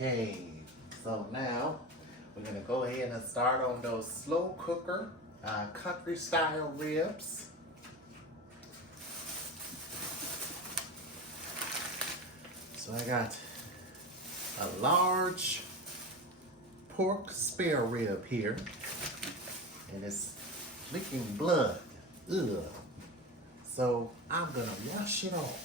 Okay, so now we're gonna go ahead and start on those slow cooker country style ribs. So I got a large pork spare rib here, and it's licking blood. Ugh. So I'm gonna wash it off.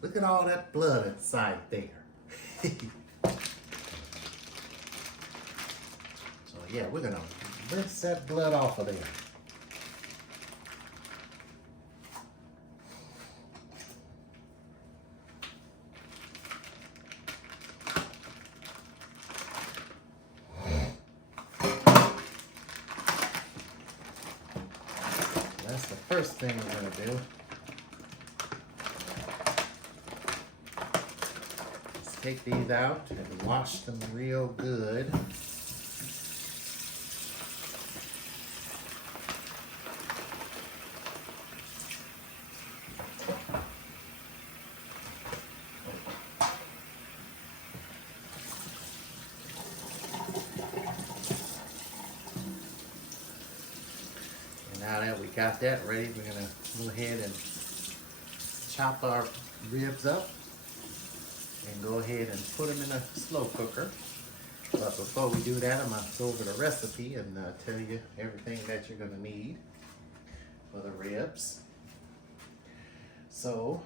Look at all that blood inside there. So yeah, we're gonna rinse that blood off of there. That's the first thing we're gonna do. Take these out and wash them real good. And now that we got that ready, we're gonna go ahead and chop our ribs up and go ahead and put them in a slow cooker. But before we do that, I'm gonna go over the recipe and tell you everything that you're gonna need for the ribs. So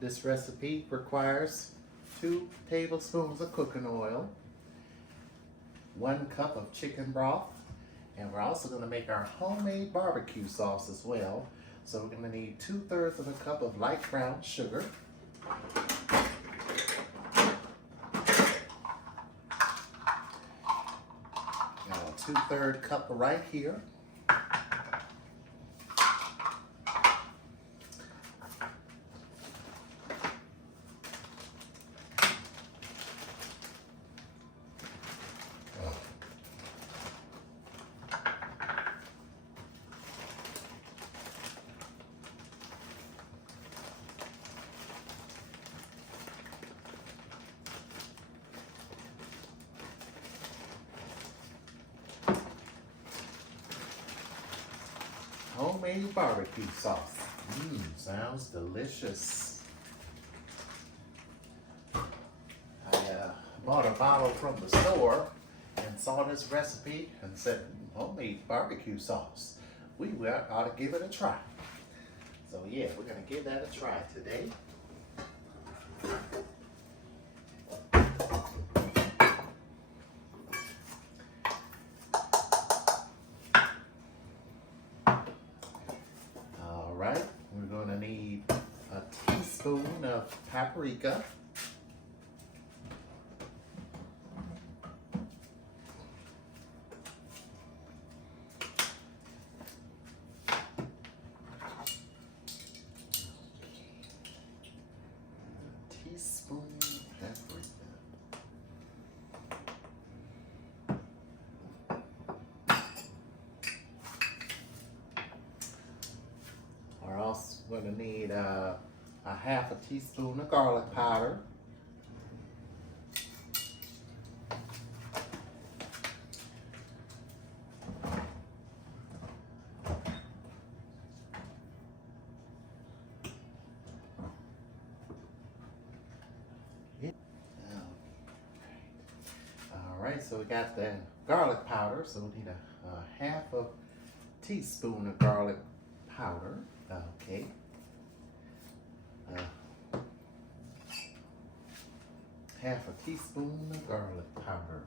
this recipe requires 2 tablespoons of cooking oil, 1 cup of chicken broth, and we're also gonna make our homemade barbecue sauce as well. So we're gonna need 2/3 of a cup of light brown sugar, 2/3 cup right here. Homemade barbecue sauce. Sounds delicious. I bought a bottle from the store and saw this recipe and said, homemade barbecue sauce. We ought to give it a try. So yeah, we're gonna give that a try today. Alright, we're gonna need a teaspoon of paprika. We're going to need a 1/2 teaspoon of garlic powder. Alright, so we got the garlic powder, so we need a 1/2 teaspoon of garlic powder. Okay. 1/2 teaspoon of garlic powder.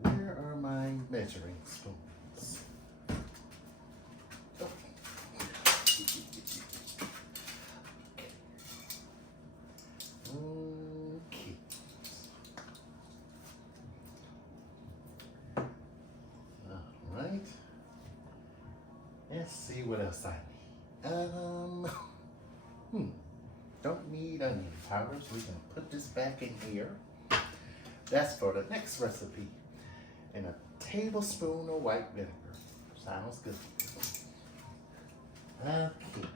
Where are my measuring spoons? Oh. Okay. All right. Let's see what else I need. Don't need onion powder, so we can put this back in here. That's for the next recipe. And a tablespoon of white vinegar. Sounds good. Okay.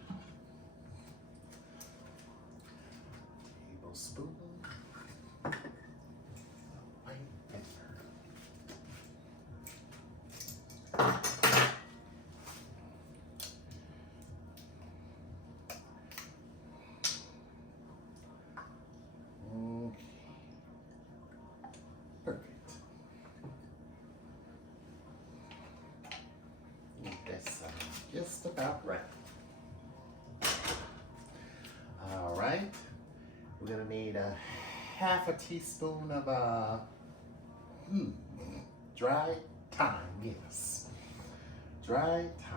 about right. All right, we're gonna need a half a teaspoon of dried thyme. Yes, dried thyme.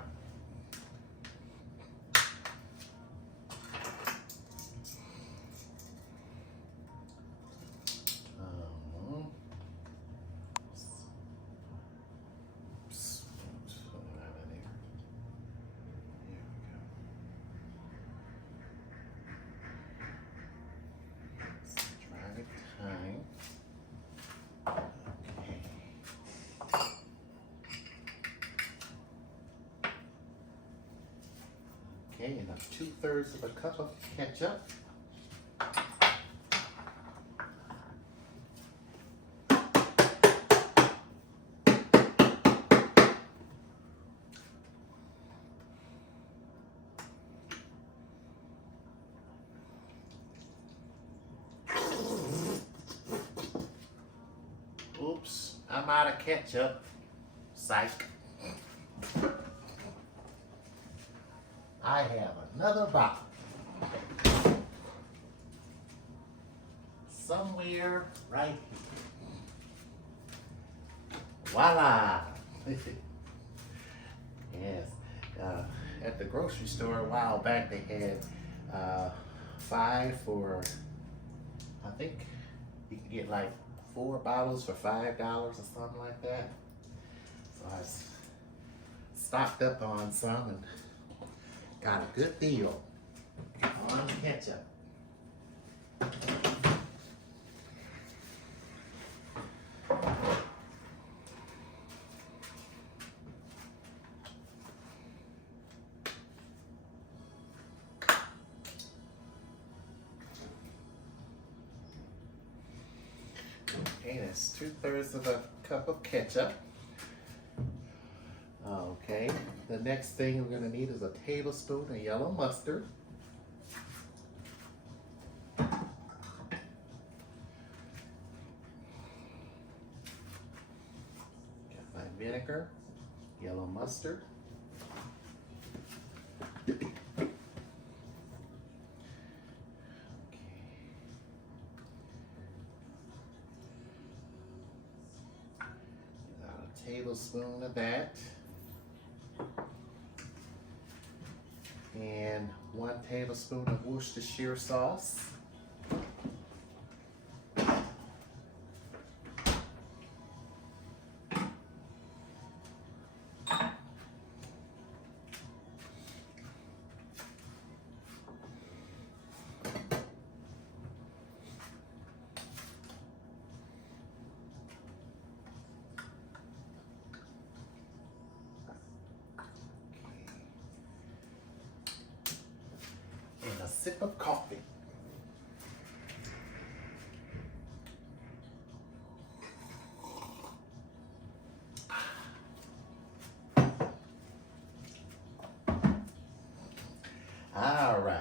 Okay, and 2/3 of a cup of ketchup. Oops, I'm out of ketchup. Psych. I have another bottle. Somewhere right here. Voila! Yes. At the grocery store a while back, they had 5 for, I think you can get like 4 bottles for $5 or something like that. So I stocked up on some and got a good deal on ketchup. Okay, that's 2/3 of a cup of ketchup. Okay, the next thing we're going to need is a tablespoon of yellow mustard. Got my vinegar, yellow mustard. Tablespoon of that, and 1 tablespoon of Worcestershire sauce. A sip of coffee. All right,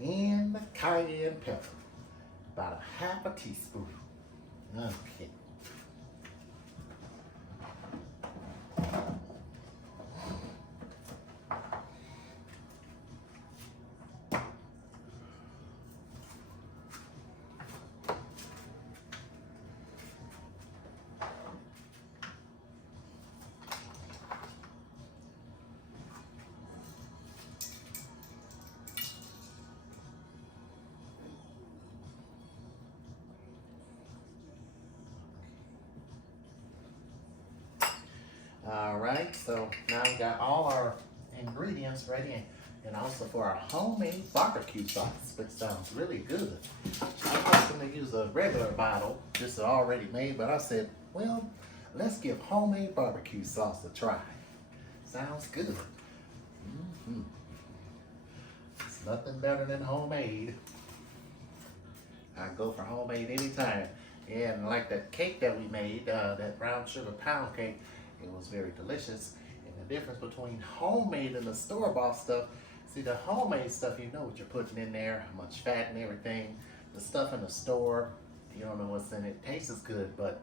and the cayenne pepper, about a half a teaspoon. Okay. All right, so now we got all our ingredients ready, and also for our homemade barbecue sauce, which sounds really good. I was going to use a regular bottle, just already made, but I said, well, let's give homemade barbecue sauce a try. Sounds good. It's nothing better than homemade. I go for homemade anytime. And like that cake that we made, that brown sugar pound cake, it was very delicious. And the difference between homemade and the store-bought stuff, see, the homemade stuff, you know what you're putting in there, how much fat and everything. The stuff in the store, you don't know what's in it. Tastes good, but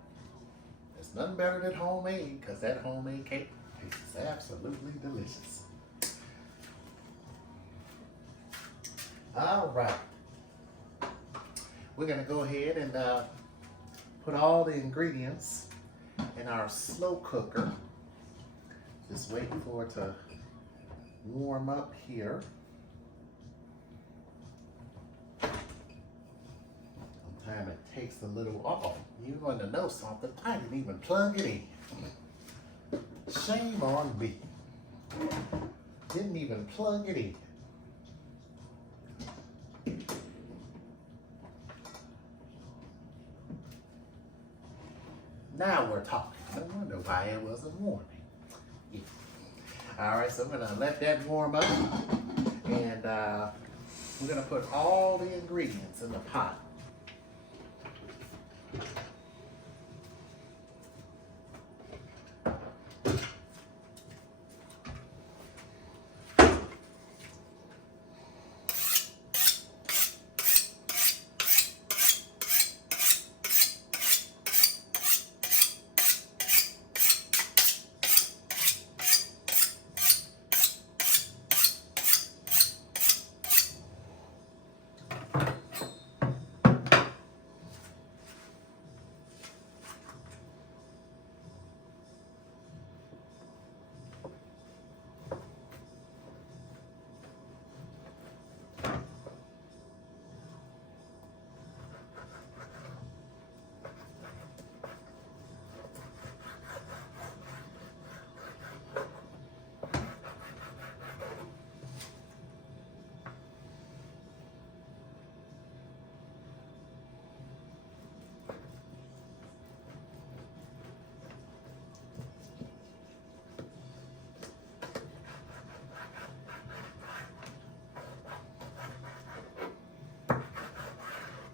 there's nothing better than homemade, because that homemade cake tastes absolutely delicious. All right. We're gonna go ahead and put all the ingredients in our slow cooker. Just waiting for it to warm up here. Sometimes it takes a little, you're going to know something. I didn't even plug it in. Shame on me. Didn't even plug it in. Now we're talking. No wonder why it wasn't warming. Yeah. All right, so I'm gonna let that warm up, and we're gonna put all the ingredients in the pot.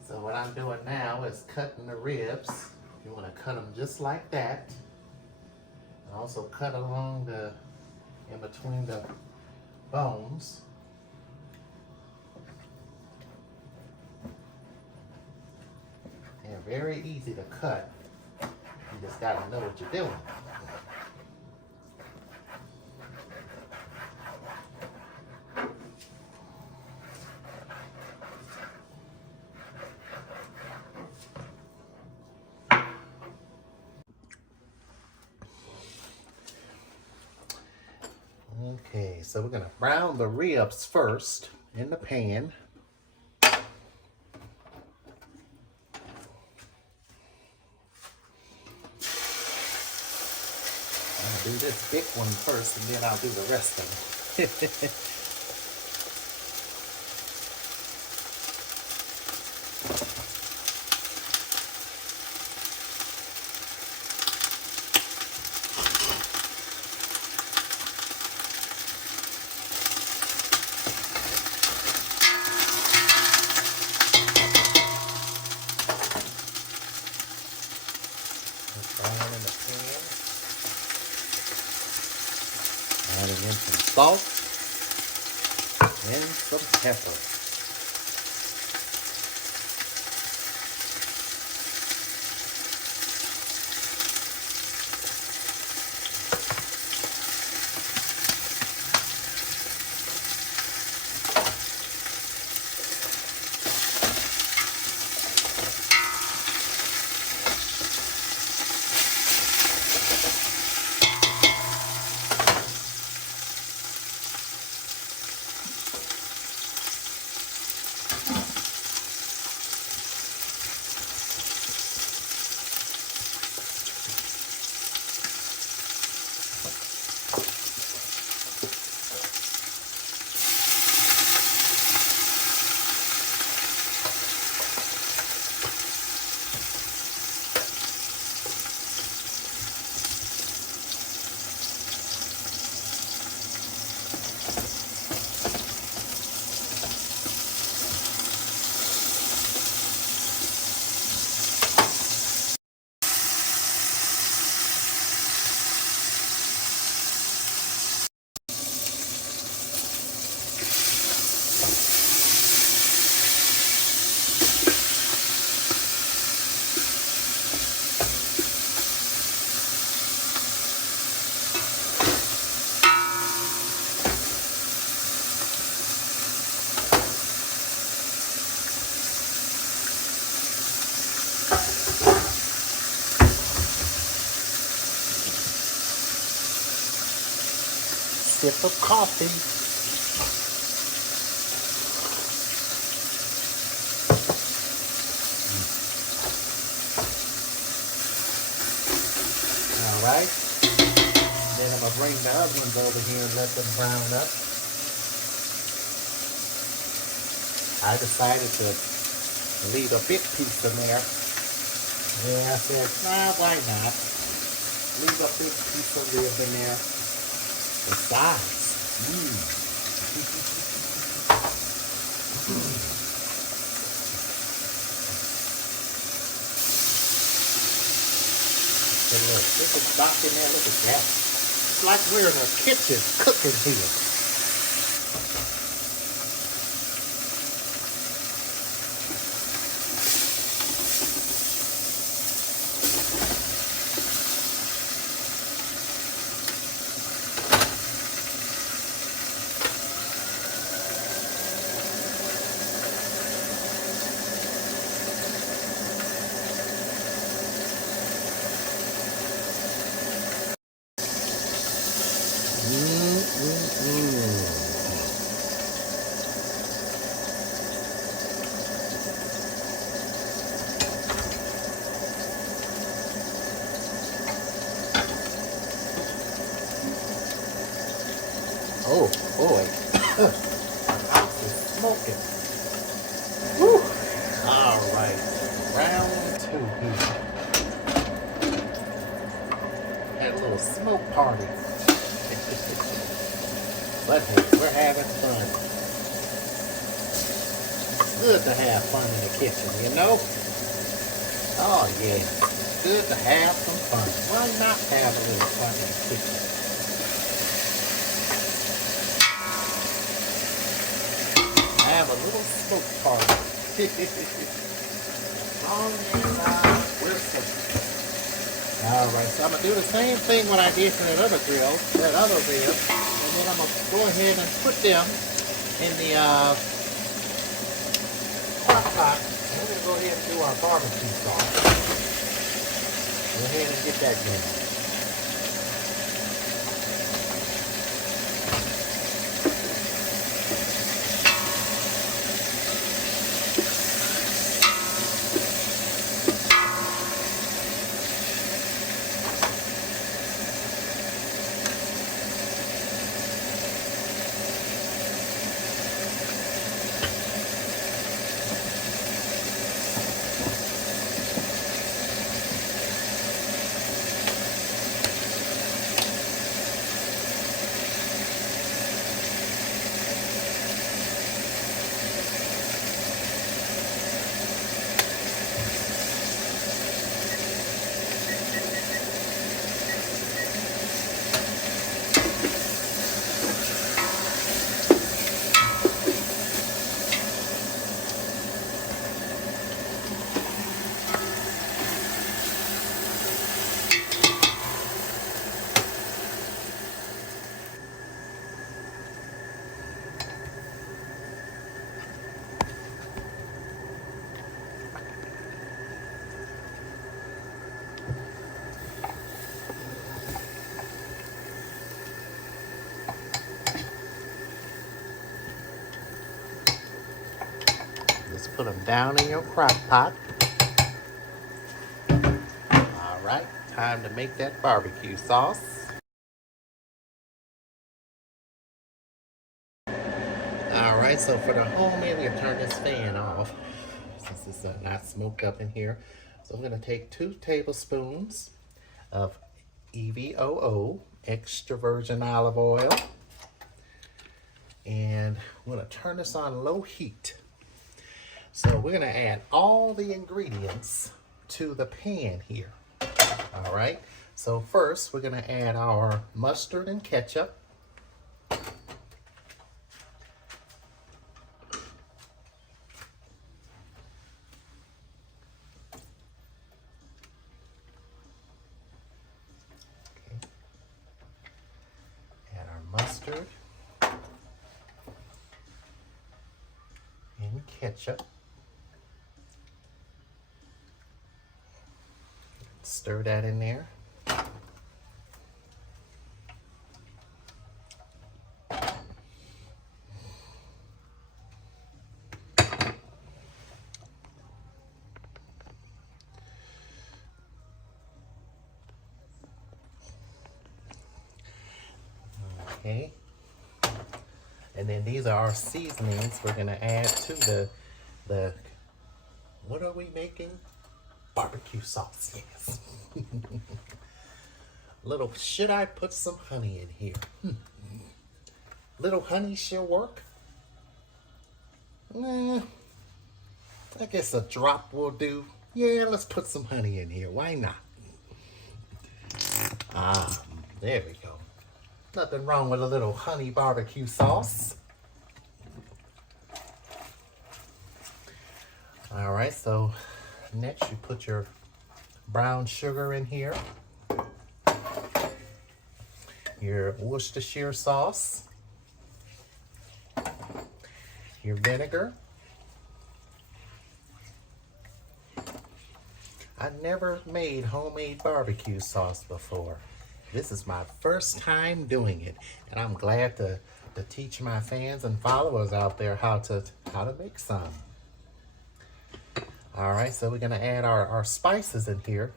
So what I'm doing now is cutting the ribs. You want to cut them just like that. And also cut along in between the bones. They're very easy to cut. You just gotta know what you're doing. Okay, so we're gonna brown the ribs first in the pan. I'll do this big one first and then I'll do the rest of it. Brown in the pan. Adding in some salt and some pepper. sip of coffee. All right. Then I'm gonna bring the other ones over here and let them brown up. I decided to leave a big piece in there. Yeah, I said, nah, why not? Leave a big piece of rib in there. Besides, so look, this is back in there. Look at that. It's like we're in a kitchen cooking here. Oh boy, house is smoking. Woo. All right, round two here. Had a little smoke party. But hey, we're having fun. It's good to have fun in the kitchen, you know? Oh yeah, it's good to have some fun. Why not have a little fun in the kitchen? Have a little smoke party. Oh yeah, we're cooking. All right, so I'm gonna do the same thing what I did for that other grill, that other rib, and then I'm gonna go ahead and put them in the crock pot. And we're gonna go ahead and do our barbecue sauce. Go ahead and get that going. Just put them down in your crock pot. All right, time to make that barbecue sauce. All right, so for the homemade, we're gonna turn this fan off since it's not smoked up in here. So I'm gonna take 2 tablespoons of EVOO, extra virgin olive oil. And I'm gonna turn this on low heat. So we're gonna add all the ingredients to the pan here. All right, so first we're gonna add our mustard and ketchup. Add our mustard and ketchup. Stir that in there. Okay. And then these are our seasonings we're gonna add to the what are we making? Barbecue sauce, yes. Should I put some honey in here? Little honey should work. Nah, I guess a drop will do. Yeah, let's put some honey in here. Why not? Ah, there we go. Nothing wrong with a little honey barbecue sauce. All right, so next you put your brown sugar in here, your Worcestershire sauce, your vinegar. I never made homemade barbecue sauce before. This is my first time doing it, and I'm glad to teach my fans and followers out there how to make some. All right, so we're gonna add our spices in here.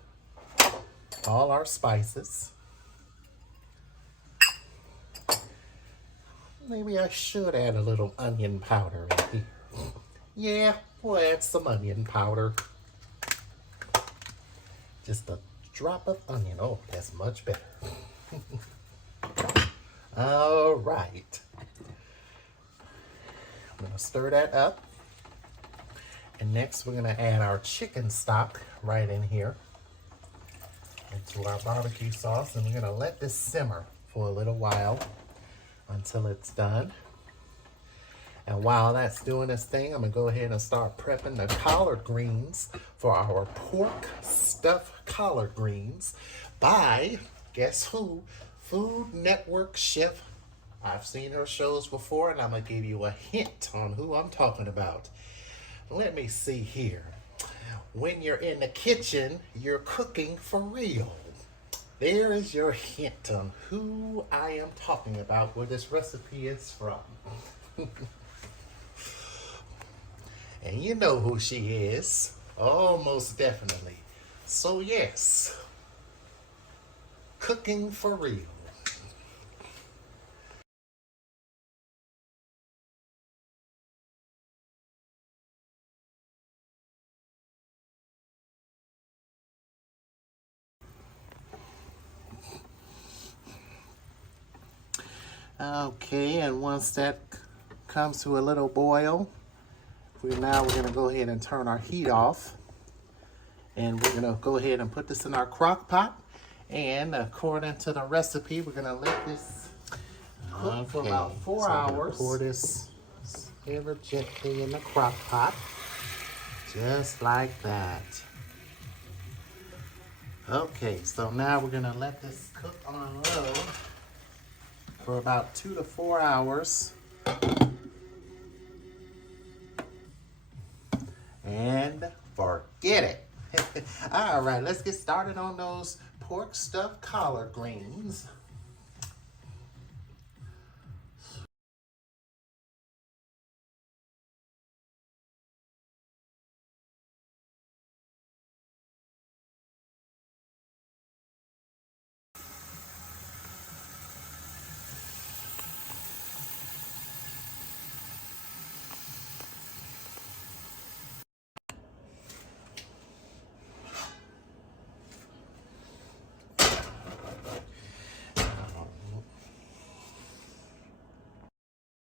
All our spices. Maybe I should add a little onion powder in here. Yeah, we'll add some onion powder. Just a drop of onion. Oh, that's much better. All right. I'm gonna stir that up. And next we're gonna add our chicken stock right in here into our barbecue sauce. And we're gonna let this simmer for a little while until it's done. And while that's doing its thing, I'm gonna go ahead and start prepping the collard greens for our pork stuffed collard greens by, guess who? Food Network chef. I've seen her shows before, and I'm gonna give you a hint on who I'm talking about. Let me see here. When you're in the kitchen, you're cooking for real. There is your hint on who I am talking about, where this recipe is from. And you know who she is. Oh, most definitely. So yes, cooking for real. Okay, and once that comes to a little boil, now we're gonna go ahead and turn our heat off. And we're gonna go ahead and put this in our crock pot. And according to the recipe, we're gonna let this cook for about 4 hours. Pour this ever gently in the crock pot, just like that. Okay, so now we're gonna let this cook on low for about 2 to 4 hours. And forget it. All right, let's get started on those pork stuffed collard greens.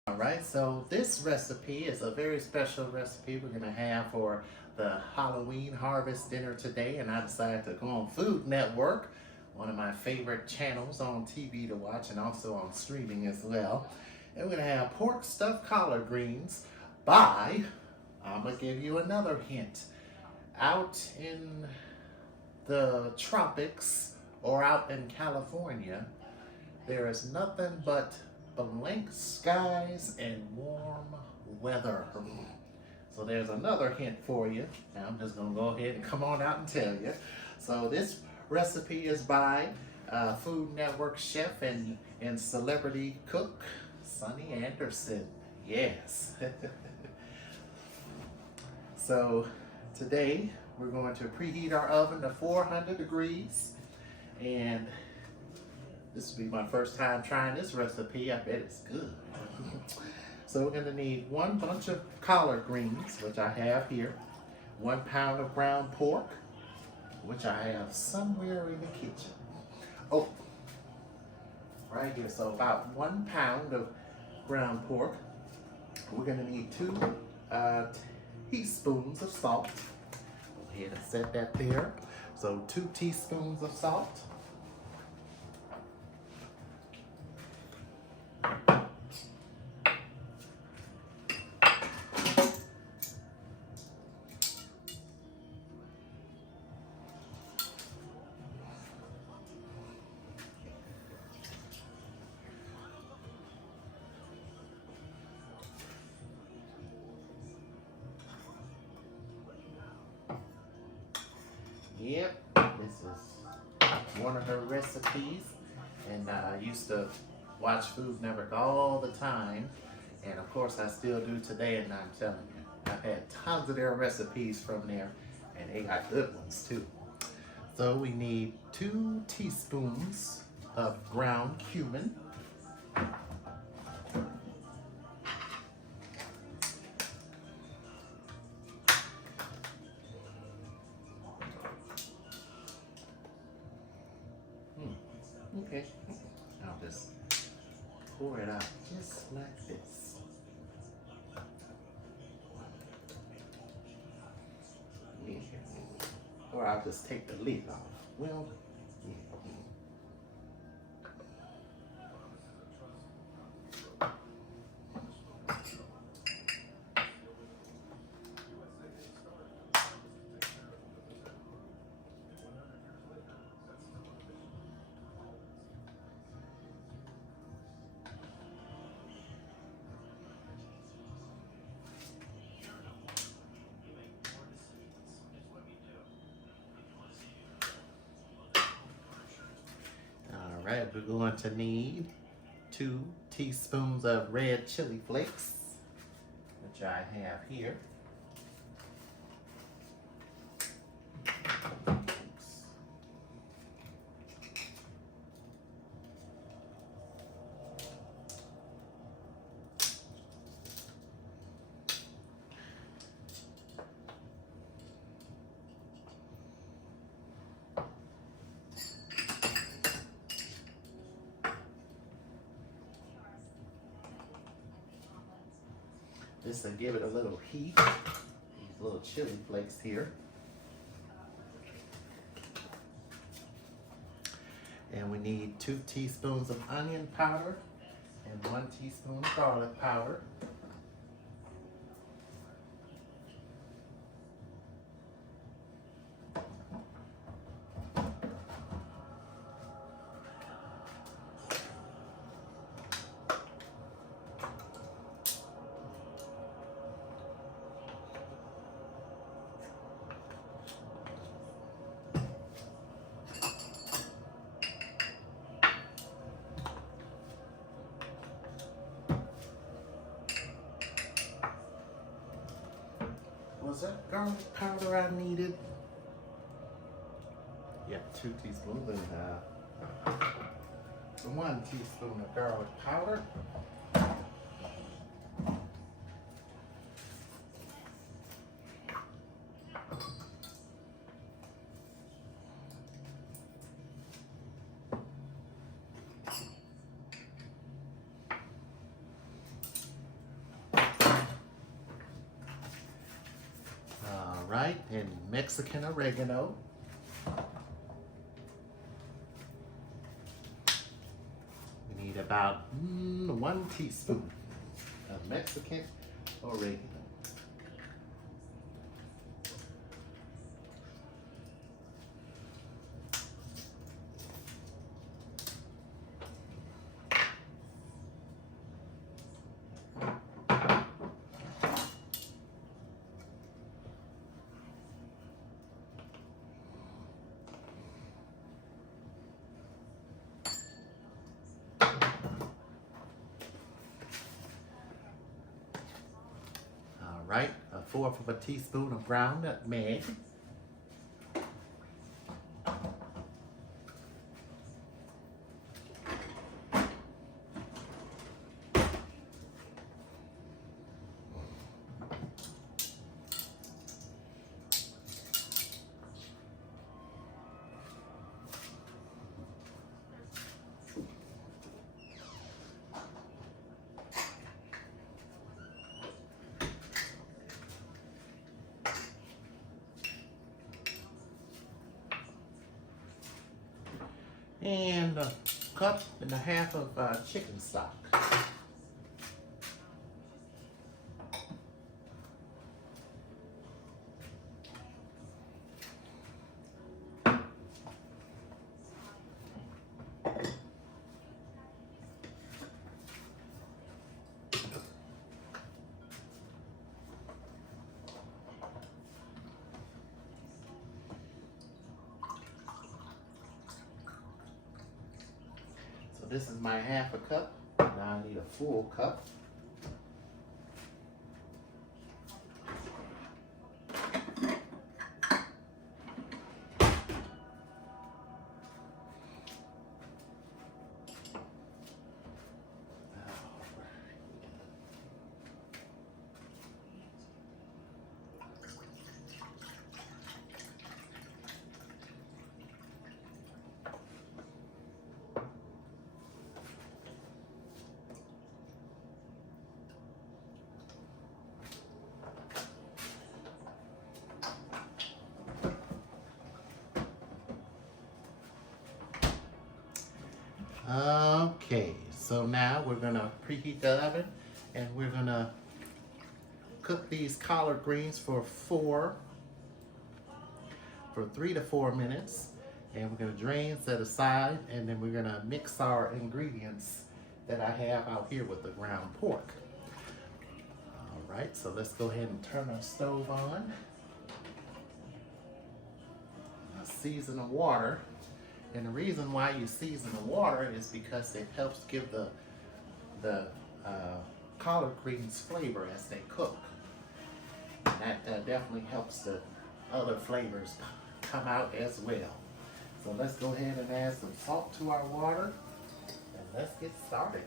All right, so this recipe is a very special recipe we're gonna have for the Halloween harvest dinner today, and I decided to go on Food Network, one of my favorite channels on TV to watch and also on streaming as well. And we're gonna have pork stuffed collard greens by, I'm gonna give you another hint, out in the tropics or out in California, there is nothing but blank skies and warm weather. So there's another hint for you. Now I'm just gonna go ahead and come on out and tell you. So this recipe is by Food Network chef and celebrity cook, Sunny Anderson. Yes. So today we're going to preheat our oven to 400 degrees, and This will be my first time trying this recipe. I bet it's good. So we're gonna need 1 bunch of collard greens, which I have here, 1 pound of ground pork, which I have somewhere in the kitchen. Oh, right here. So about 1 pound of ground pork. We're gonna need 2 teaspoons of salt. Go ahead and set that there. So 2 teaspoons of salt. Yep, this is one of her recipes, and I used to watch Food Network all the time, and of course I still do today, and I'm telling you, I've had tons of their recipes from there, and they got good ones too. So we need 2 teaspoons of ground cumin. Okay, I'll just pour it out just like this. Yeah. Or I'll just take the lid off. Well, yeah. All right, we're going to need 2 teaspoons of red chili flakes, which I have here. This will give it a little heat. These little chili flakes here. And we need 2 teaspoons of onion powder and 1 teaspoon of garlic powder. Was that garlic powder I needed? Yeah, 2 teaspoons and 1 teaspoon of garlic powder. Right, and Mexican oregano. We need about 1 teaspoon of Mexican oregano. Right, 1/4 of a teaspoon of ground nutmeg. and a cup and a half of chicken stock. So this is my half a cup. Now I need a full cup. Okay, so now we're gonna preheat the oven and we're gonna cook these collard greens for 3 to 4 minutes. And we're gonna drain, set aside, and then we're gonna mix our ingredients that I have out here with the ground pork. All right, so let's go ahead and turn our stove on. Season the water. And the reason why you season the water is because it helps give the collard greens flavor as they cook. And that definitely helps the other flavors come out as well. So let's go ahead and add some salt to our water and let's get started.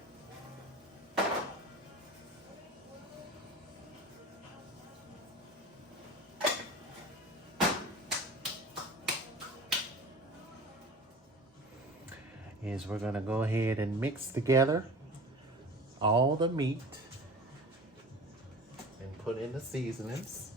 Is we're gonna go ahead and mix together all the meat and put in the seasonings.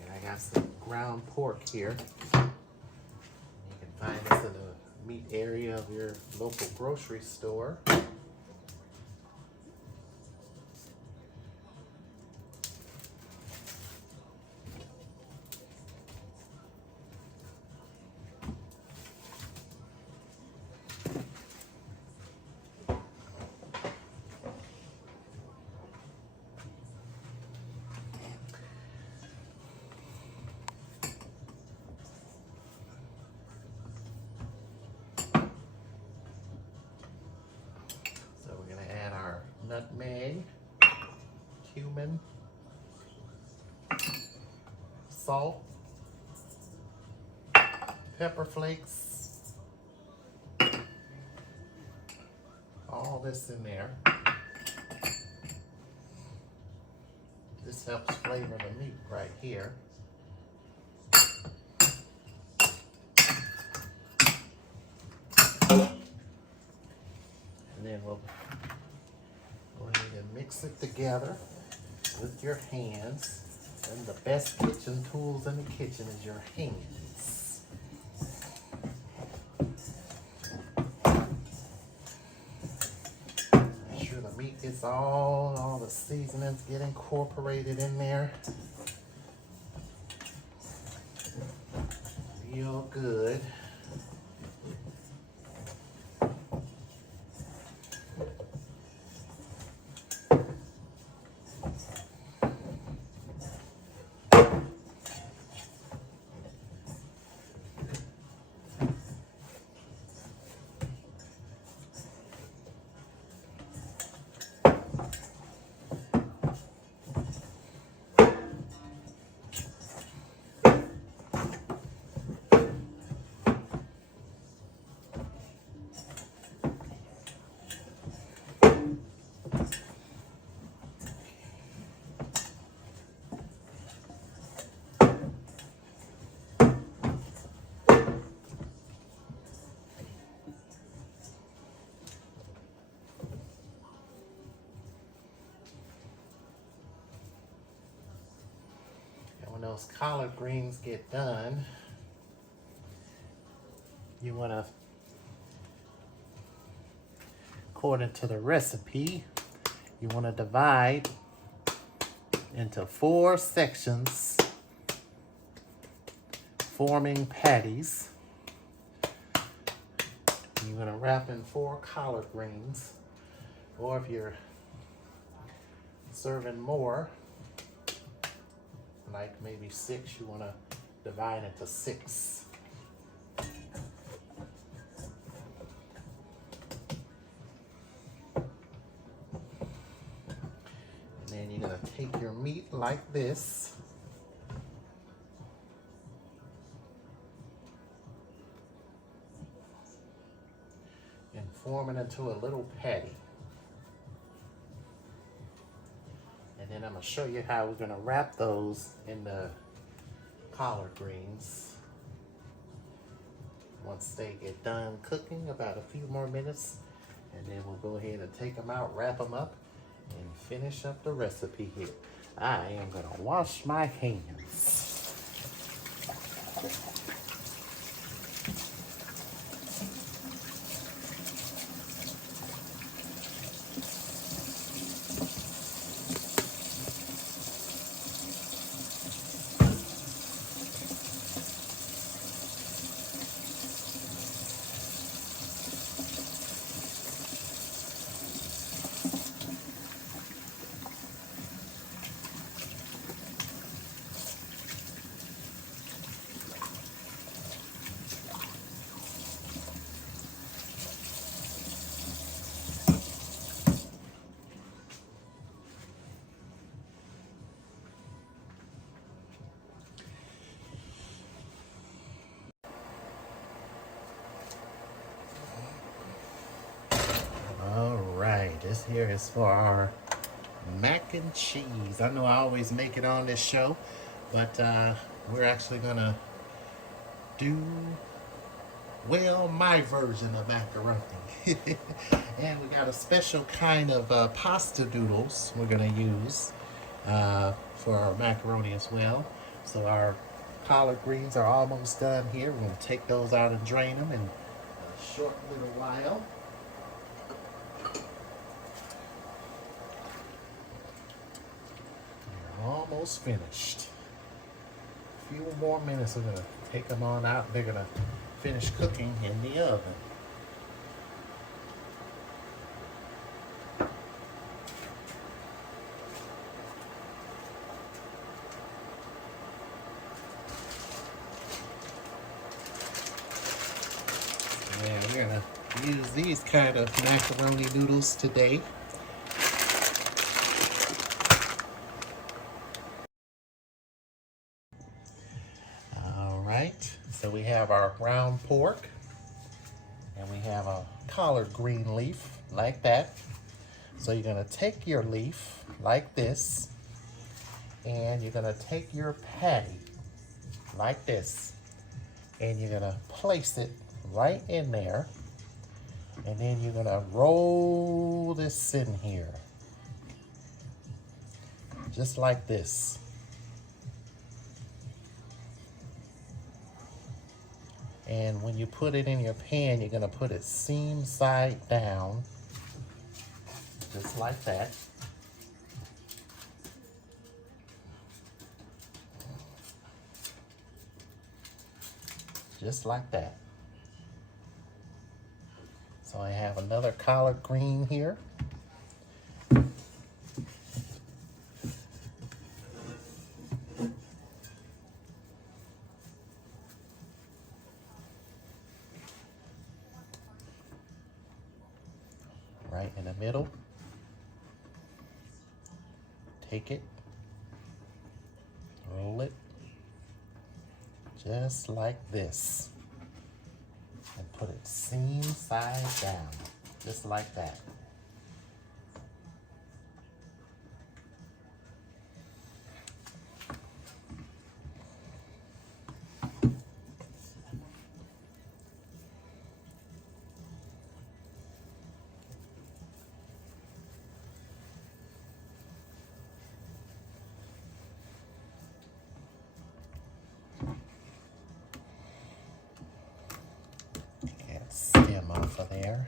And I got some ground pork here. Find this in the meat area of your local grocery store. Nutmeg, cumin, salt, pepper flakes, all this in there. This helps flavor the meat right here. And then we'll go ahead and mix it together with your hands. And the best kitchen tools in the kitchen is your hands. Make sure the meat gets all the seasonings get incorporated in there. Real good. those collard greens get done, you want to, according to the recipe, you want to divide into 4 sections, forming patties. You're going to wrap in 4 collard greens, or if you're serving more, like maybe 6, you want to divide into 6. And then you're going to take your meat like this. And form it into a little patty. And then I'm going to show you how we're going to wrap those in the collard greens. Once they get done cooking, about a few more minutes, and then we'll go ahead and take them out, wrap them up, and finish up the recipe here. I am going to wash my hands. This here is for our mac and cheese. I know I always make it on this show, but we're actually gonna do, well, my version of macaroni. And we got a special kind of pasta noodles we're gonna use for our macaroni as well. So our collard greens are almost done here. We're gonna take those out and drain them in a short little while. Almost finished. A few more minutes, we're gonna take them on out. They're gonna finish cooking in the oven. Yeah, we're gonna use these kind of macaroni noodles today. So we have our ground pork, and we have a collard green leaf like that. So you're gonna take your leaf like this, and you're gonna take your patty like this, and you're gonna place it right in there, and then you're gonna roll this in here, just like this. And when you put it in your pan, you're gonna put it seam side down, just like that. Just like that. So I have another collard green here. Right in the middle. Take it, roll it, just like this, and put it seam side down, just like that. stem off of there.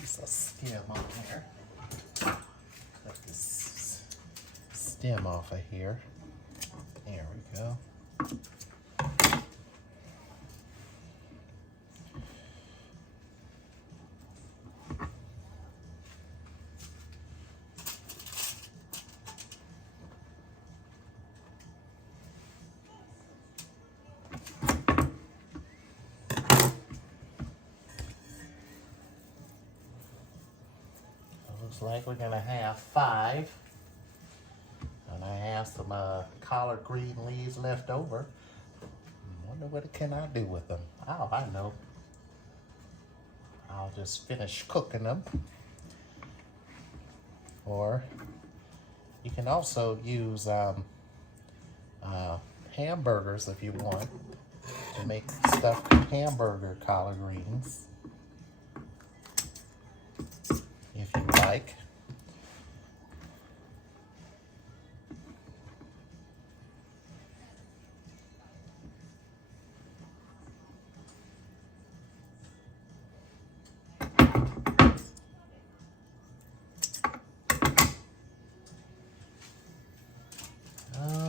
Piece of stem on here. Cut this stem off of here. There we go. Looks like we're gonna have 5. And I have some collard green leaves left over. Wonder what can I do with them? Oh, I know. I'll just finish cooking them. Or you can also use hamburgers if you want to make stuffed hamburger collard greens. If you like.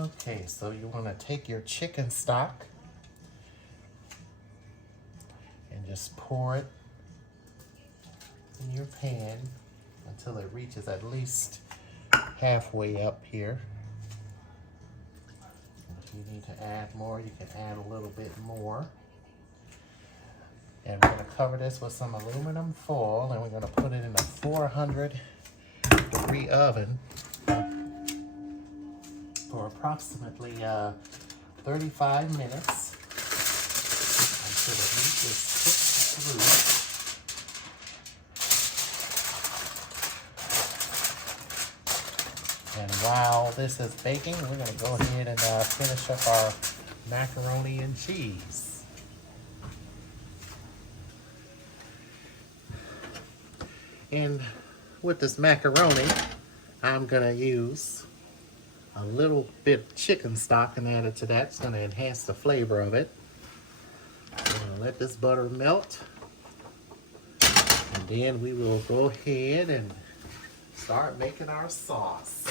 Okay, so you want to take your chicken stock and just pour it in your pan until it reaches at least halfway up here. If you need to add more, you can add a little bit more. And we're going to cover this with some aluminum foil, and we're going to put it in a 400-degree oven for approximately 35 minutes until the meat is cooked through. And while this is baking, we're going to go ahead and finish up our macaroni and cheese. And with this macaroni, I'm going to use a little bit of chicken stock and add it to that. It's going to enhance the flavor of it. We're going to let this butter melt. And then we will go ahead and start making our sauce.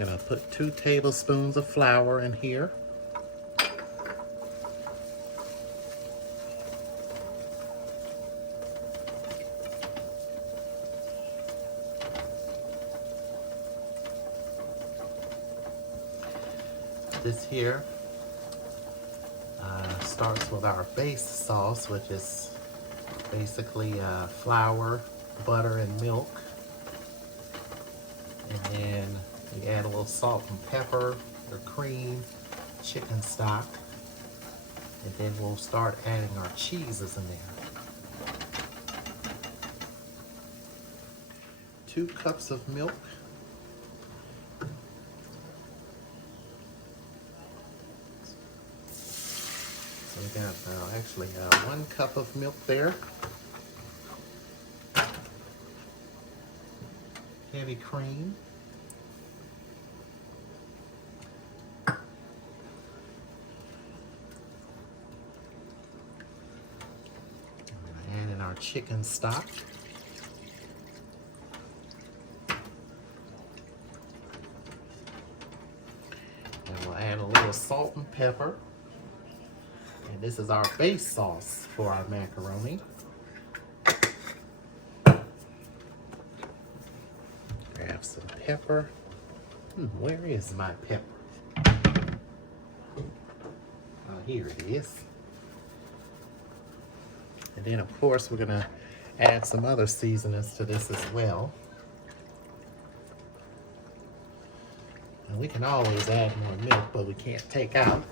we're gonna put 2 tablespoons of flour in here. This here starts with our base sauce, which is basically flour, butter, and milk. And then we add a little salt and pepper, or cream, chicken stock, and then we'll start adding our cheeses in there. 2 cups of milk. So we got actually 1 cup of milk there. Heavy cream. Add in our chicken stock. And we'll add a little salt and pepper. And this is our base sauce for our macaroni. Grab some pepper. Where is my pepper? Oh, here it is. And then of course we're gonna add some other seasonings to this as well. And we can always add more milk, but we can't take out.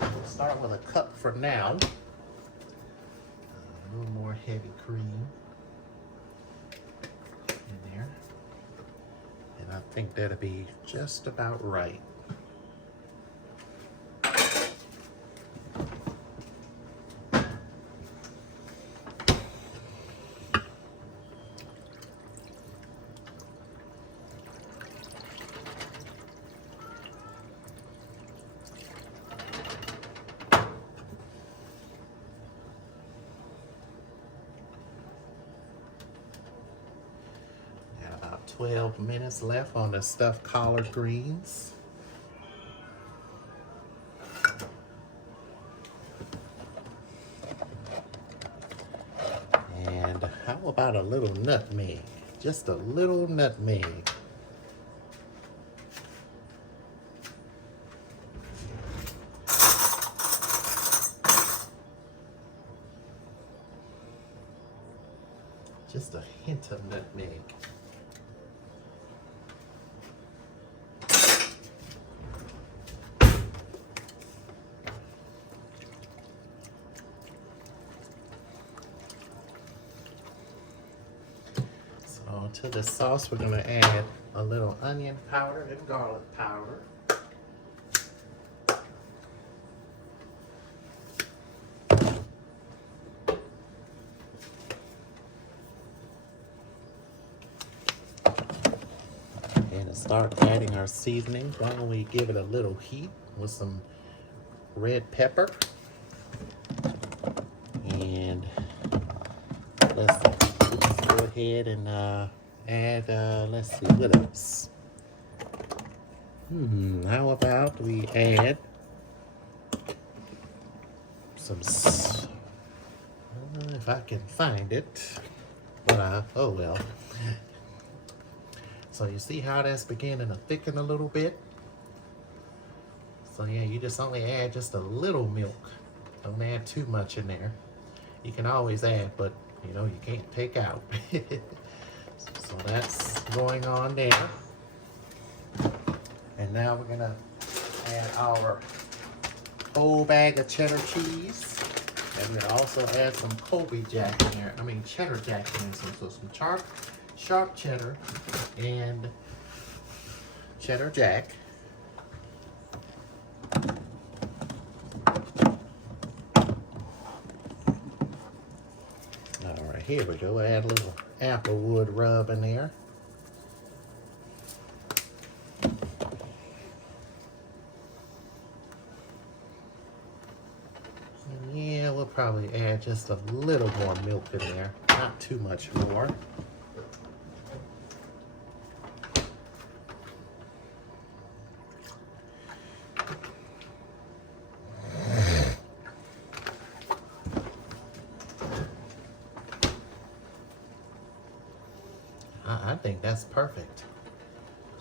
We'll start with a cup for now. A little more heavy cream in there. And I think that'll be just about right. Got about 12 minutes left on the stuffed collard greens. And how about a little nutmeg? Just a little nutmeg. Just a hint of nutmeg. So to the sauce, we're gonna add a little onion powder and garlic powder. And to start adding our seasoning, why don't we give it a little heat with some red pepper. And let's go ahead and add, let's see, what else? How about we add some, if I can find it, but oh well. So you see how that's beginning to thicken a little bit? So yeah, you just only add just a little milk. Don't add too much in there. You can always add, but you know, you can't take out. So that's going on there. And now we're gonna add our whole bag of cheddar cheese. And we're gonna also add some Colby Jack in there. I mean cheddar jack in there. So some sharp cheddar and cheddar jack. All right, here we go. Add a little applewood rub in there. And yeah, we'll probably add just a little more milk in there, not too much more. think that's perfect.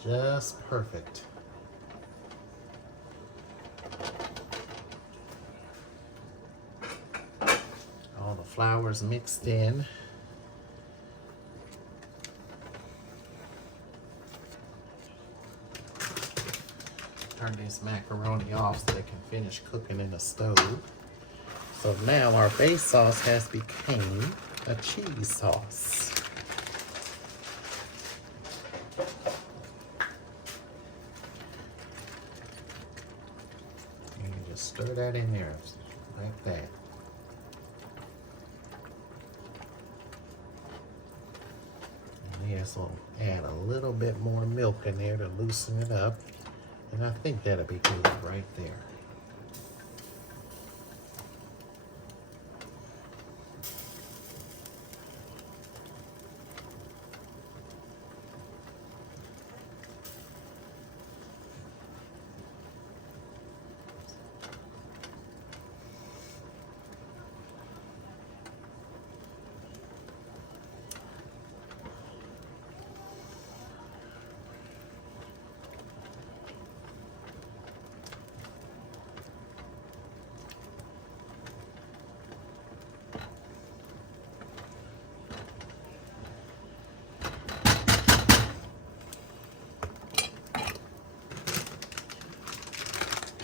Just perfect. All the flours mixed in. Turn this macaroni off so they can finish cooking in the stove. So now our base sauce has become a cheese sauce. And you just stir that in there like that. And yes, we'll add a little bit more milk in there to loosen it up. And I think that'll be good right there.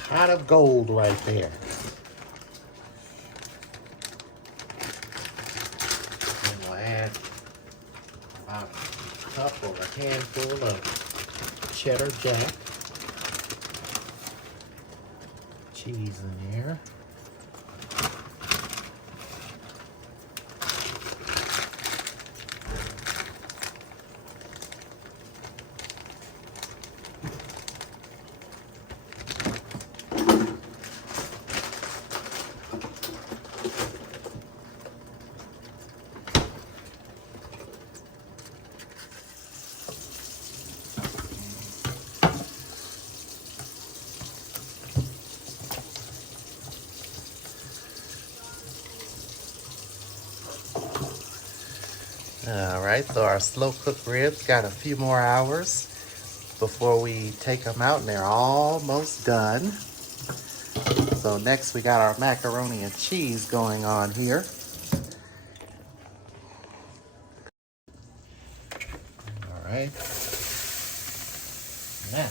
Pot of gold right there. And we'll add about a cup or a handful of cheddar jack. Cheese in there. All right, so our slow cooked ribs got a few more hours before we take them out, and they're almost done. So next we got our macaroni and cheese going on here. All right. Now,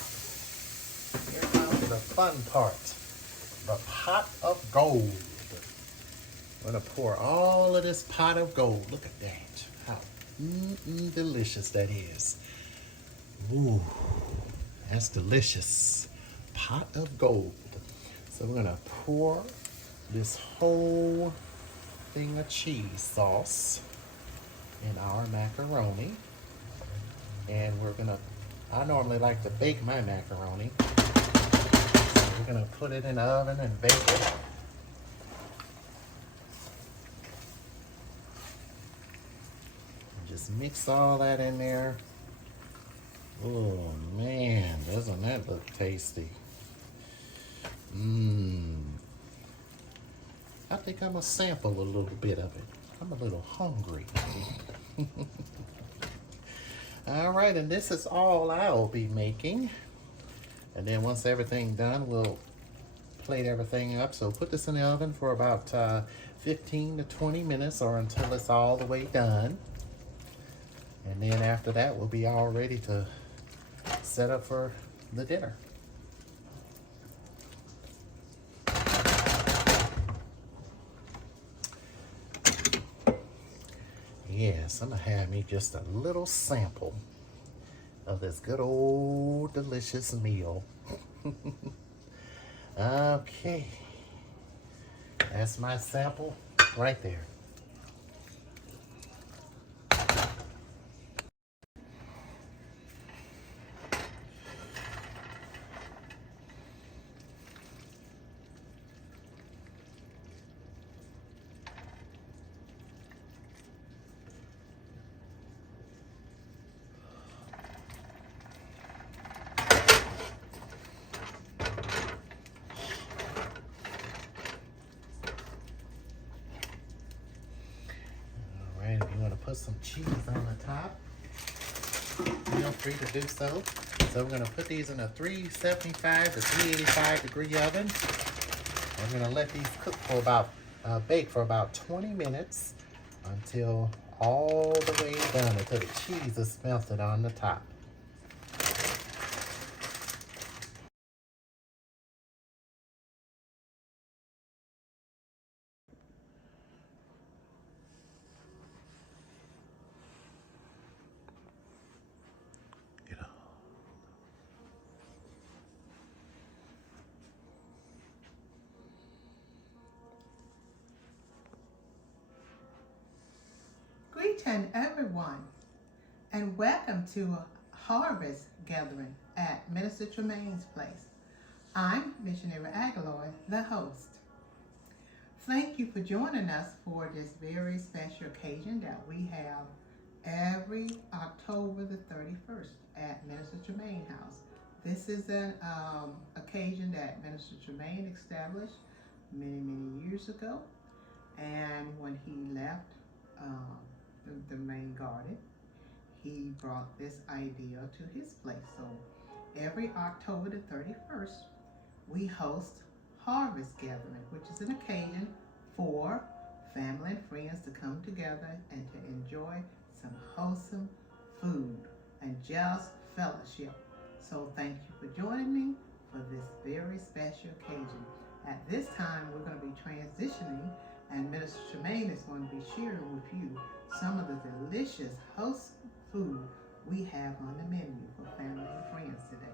here comes the fun part, the pot of gold. I'm gonna pour all of this pot of gold. Look at that. How delicious that is. Ooh, that's delicious. Pot of gold. So we're gonna pour this whole thing of cheese sauce in our macaroni. And I normally like to bake my macaroni. So we're gonna put it in the oven and bake it. Just mix all that in there. Oh man, doesn't that look tasty? I think I'm gonna sample a little bit of it. I'm a little hungry. All right, and this is all I'll be making. And then once everything's done, we'll plate everything up. So put this in the oven for about 15 to 20 minutes or until it's all the way done. And then after that, we'll be all ready to set up for the dinner. Yes, I'm gonna have me just a little sample of this good old delicious meal. Okay, that's my sample right there. If you want to put some cheese on the top, feel free to do so. So we're going to put these in a 375 to 385 degree oven. We're going to let these cook for about, bake for about 20 minutes until all the way done, until the cheese is melted on the top. Greeting everyone, and welcome to Harvest Gathering at Minister Tremaine's place. I'm Missionary Aguilar, the host. Thank you for joining us for this very special occasion that we have every October the 31st at Minister Tremaine House. This is an occasion that Minister Tremaine established many years ago, and when he left the main garden, he brought this idea to his place. So every October the 31st, we host Harvest Gathering, which is an occasion for family and friends to come together and to enjoy some wholesome food and just fellowship. So thank you for joining me for this very special occasion. At this time, we're going to be transitioning, and Minister Tremaine is going to be sharing with you some of the delicious wholesome food we have on the menu for family and friends today.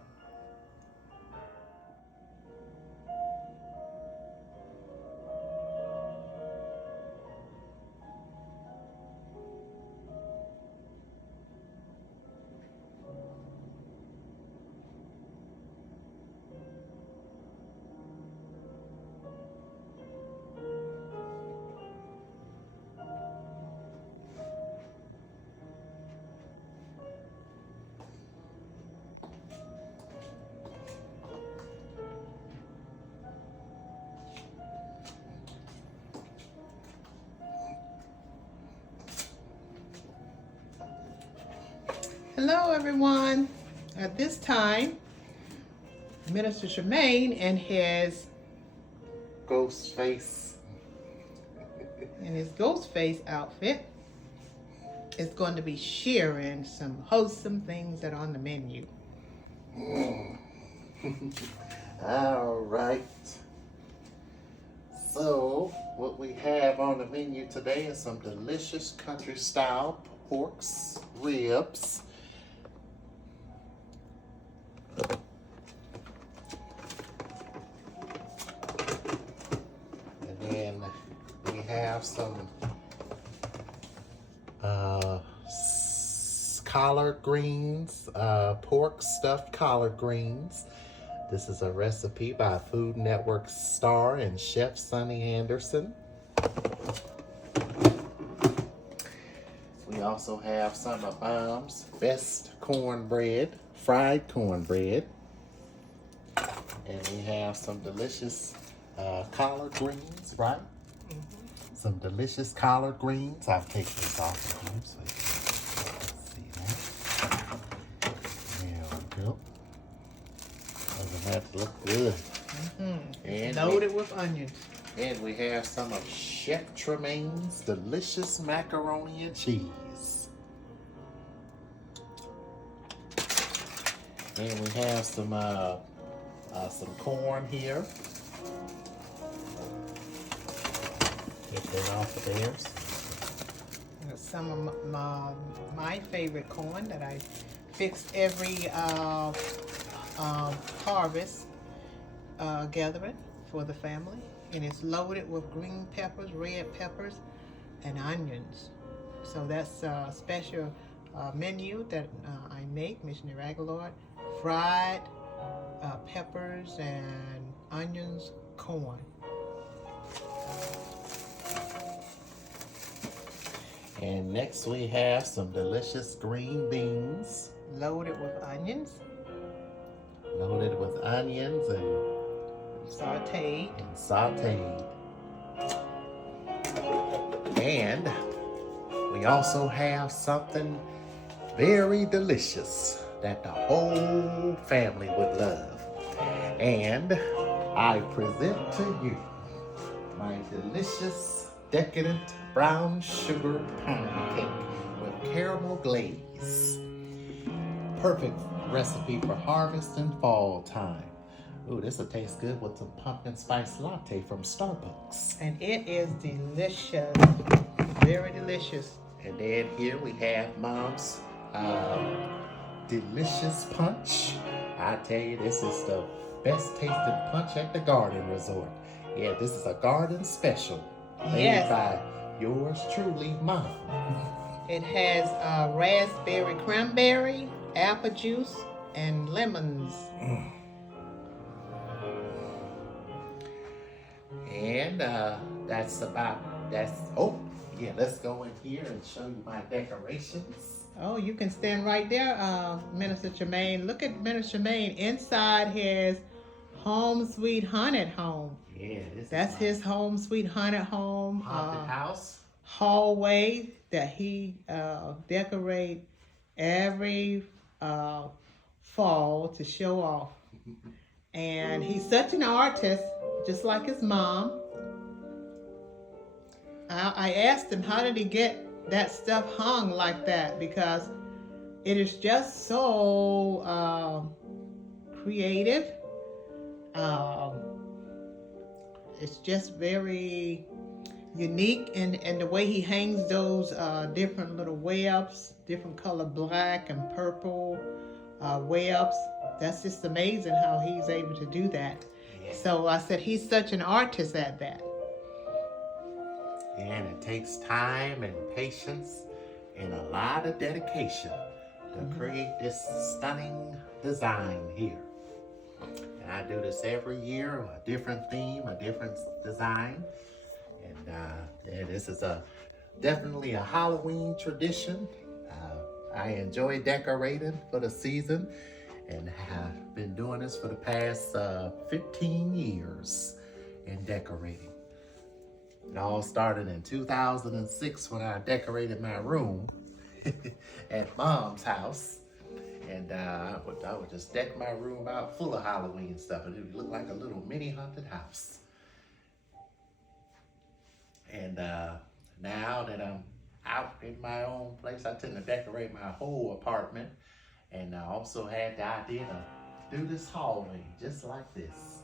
Hello everyone. At this time, Minister Tremaine and his Ghost face outfit is going to be sharing some wholesome things that are on the menu. All right. So what we have on the menu today is some delicious country style porks, ribs. And then we have some collard greens, pork stuffed collard greens. This is a recipe by Food Network star and chef Sonny Anderson. We also have some of Mom's best cornbread, fried cornbread. And we have some delicious collard greens, right? Mm-hmm. Some delicious collard greens. I'll take this off of you so you can see that. There we go. Doesn't have to look good. Mm-hmm. And loaded with onions. And we have some of Chef Tremaine's delicious macaroni and cheese. And we have some corn here. Get that off of there. Some of my favorite corn that I fix every harvest gathering for the family. And it's loaded with green peppers, red peppers, and onions. So that's a special menu that I make, Missionary Aguilar. Fried peppers and onions, corn. And next we have some delicious green beans. Loaded with onions. Loaded with onions and sauteed. And we also have something very delicious that the whole family would love. And I present to you my delicious, decadent brown sugar pound cake with caramel glaze. Perfect recipe for harvest and fall time. Ooh, this will taste good with some pumpkin spice latte from Starbucks. And it is delicious. Very delicious. And then here we have Mom's delicious punch. I tell you, this is the best tasting punch at the Garden Resort. Yeah, this is a garden special made Yes. by yours truly, Mom. It has raspberry cranberry, apple juice, and lemons. And let's go in here and show you my decorations. Oh, you can stand right there, Minister Tremaine. Look at Minister Tremaine. Inside his Home Sweet Haunted Home. Yeah, That's his Home Sweet Haunted Home. haunted house. Hallway that he decorate every fall to show off. And he's such an artist, just like his mom. I asked him, how did he get that stuff hung like that? Because it is just so creative. It's just very unique in the way he hangs those different little webs, different color black and purple webs. That's just amazing how he's able to do that. Yeah. So I said he's such an artist at that. And it takes time and patience and a lot of dedication to create this stunning design here. And I do this every year, a different theme, a different design. And this is definitely a Halloween tradition. I enjoy decorating for the season and have been doing this for the past 15 years in decorating. It all started in 2006 when I decorated my room at Mom's house. And I would just deck my room out full of Halloween stuff, and it would look like a little mini haunted house. And now that I'm out in my own place, I tend to decorate my whole apartment. And I also had the idea to do this hallway just like this.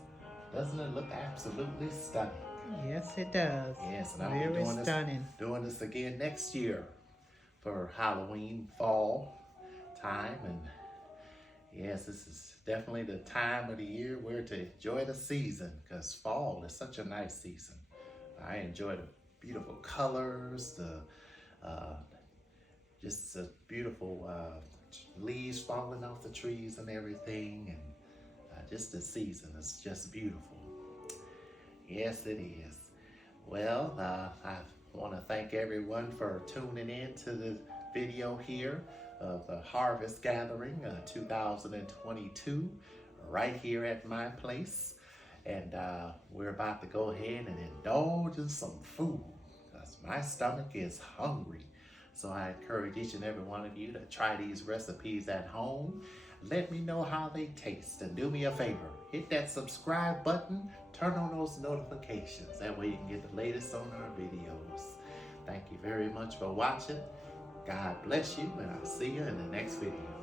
Doesn't it look absolutely stunning? Yes, it does. Yes, and I'll be Very stunning. doing this again next year for Halloween fall time. And yes, this is definitely the time of the year where to enjoy the season, because fall is such a nice season. I enjoy the beautiful colors, just the beautiful leaves falling off the trees and everything, and just the season is just beautiful. Yes, it is. Well, I want to thank everyone for tuning in to the video here of the Harvest Gathering 2022 right here at my place. And we're about to go ahead and indulge in some food because my stomach is hungry. So I encourage each and every one of you to try these recipes at home. Let me know how they taste, and do me a favor, hit that subscribe button, turn on those notifications. That way you can get the latest on our videos. Thank you very much for watching. God bless you, and I'll see you in the next video.